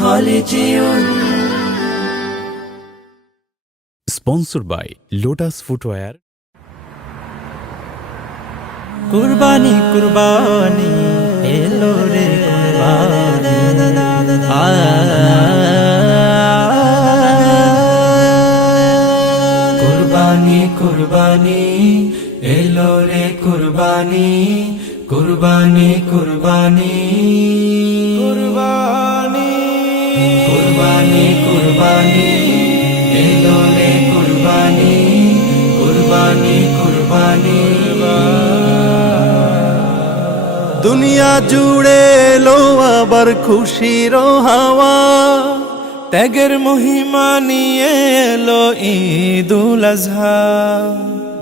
Collegium. Sponsored by Lotus Footwear. কুরবানি কুরবানি এলো রে কুরবানি কুরবানি এলো রে কুরবানি কুরবানি কুরবানি কুরবানি কুরবানি কুরবানি এলো রে কুরবানি কুরবানি কুরবানি দুনিয়া জুড়ে এলো আবার খুশির হাওয়া ত্যাগের মহিমা নিয়ে এলো ঈদুল আজহা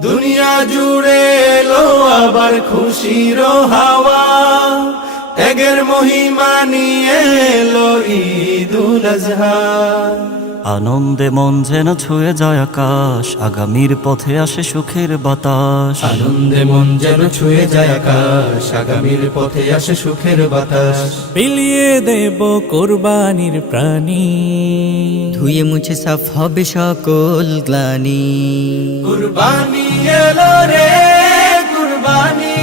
দুনিয়া জুড়ে এলো আবার খুশির হাওয়া ত্যাগের মহিমা নিয়ে এলো ঈদুল আজহা আনন্দে মন যেন ছুঁয়ে যায় আকাশ আগামীর পথে আসে সুখের বাতাস আনন্দে মন যেন ছুঁয়ে যায় আকাশ আগামীর পথে আসে সুখের বাতাস বিলিয়ে দেব কোরবানির প্রাণী ধুয়ে মুছে সাফ হবে সকল গ্লানি কুরবানি এলো রে কুরবানি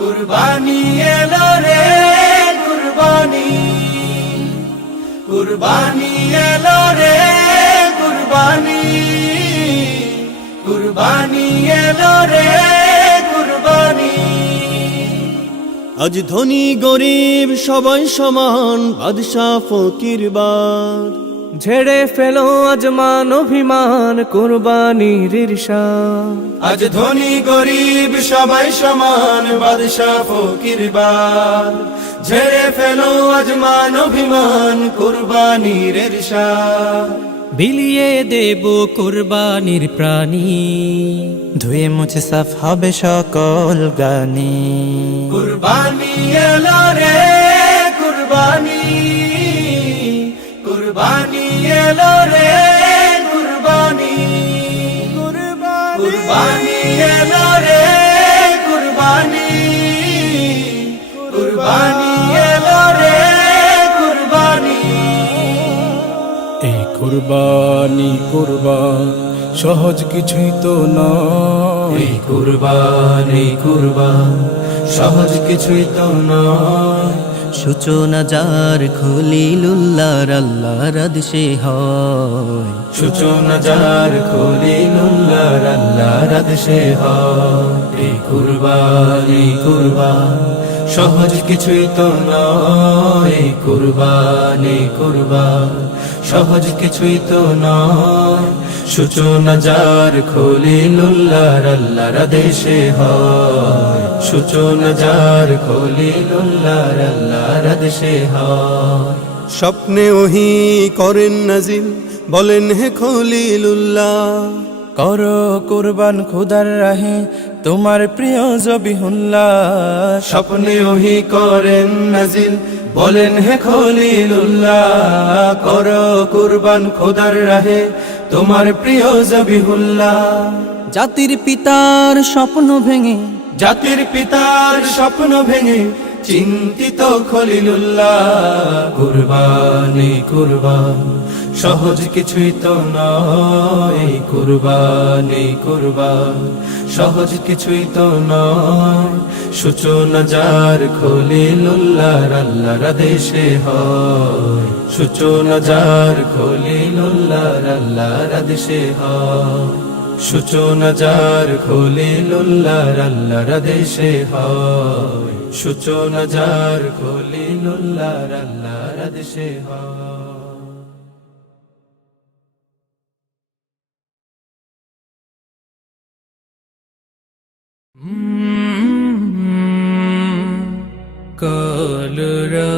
কুরবানি এলো রে কুরবানি কুরবানি এলো রে কুরবানি কুরবানি এলো রে কুরবানি আজ ধনী গরিব সবাই সমান বাদশা ফকির বাদ ঝেড়ে ফেলো আজ মান অভিমান কোরবানির ঈর্ষা আজ ধনী গরিব সবাই সমান বাদশা ফকির বাদ ঝেড়ে ফেলো আজ মান অভিমান কুরবানির ঈর্ষা বিলিয়ে দেব কোরবানির প্রাণী ধুয়ে মুছে সাফ হবে সকল গ্লানি কুরবানি এলো রে কুরবানি কুরবানি এলো রে কুরবানি কুরবানি এলো রে কুরবানি কুরবানি এলো রে কুরবানি এই কুরবানি কুরবান সহজ কিছুই তো নয় এই কুরবানি কুরবান সহজ কিছুই তো নয় সূচনা যার খলিলুল্লাহর আল্লাহর আদেশে হয় সূচনা যার খলিলুল্লাহর আল্লাহর আদেশে হয় এই কুরবানি কুরবান সহজ কিছুই তো নয় এই কুরবানি কুরবান সহজ কিছুই তো নয় সূচনা যার খলিলুল্লাহর আল্লাহর আদেশে হয় সূচনা যার খলিলুল্লাহর আল্লাহর আদেশে হয় স্বপ্নে ওহি করেন নাজিল বলেন হে খলিলুল্লাহ করো কুরবান খুদার রাহে তোমার প্রিয় জবিহুল্লাহ স্বপ্নে ওহি করেন নাজিল বলেন হে খলিলুল্লাহ করো কুরবান খোদার রাহে তোমার প্রিয় জবিহুল্লাহ জাতির পিতার স্বপ্ন ভেঙে জাতির পিতার স্বপ্ন ভেঙে চিন্তিত খলিলুল্লাহ কুরবানি কুরবান সহজ কিছুই তো নয় কুরবানি কুরবান সহজ কিছুই তো নয় সূচনা যার খলিলুল্লাহর আল্লাহর আদেশে হয় সূচনা যার খলিলুল্লাহর আল্লাহর আদেশে হয় সূচনা যার খলিলুল্লাহর আল্লাহর আদেশে হয় সূচনা যার খলিলুল্লাহর আল্লাহর আদেশে হয় কলরা